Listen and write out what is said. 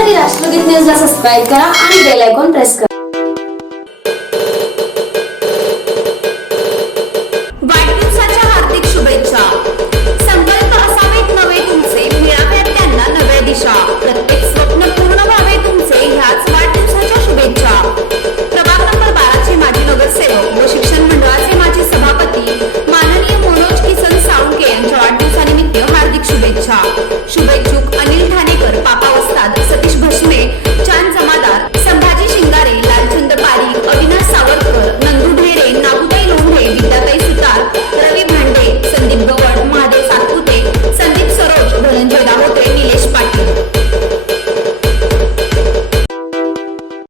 पाहण्यासाठी राष्ट्रगीत न्यूजला सबस्क्राईब करा आणि बेल आयकॉन प्रेस करा.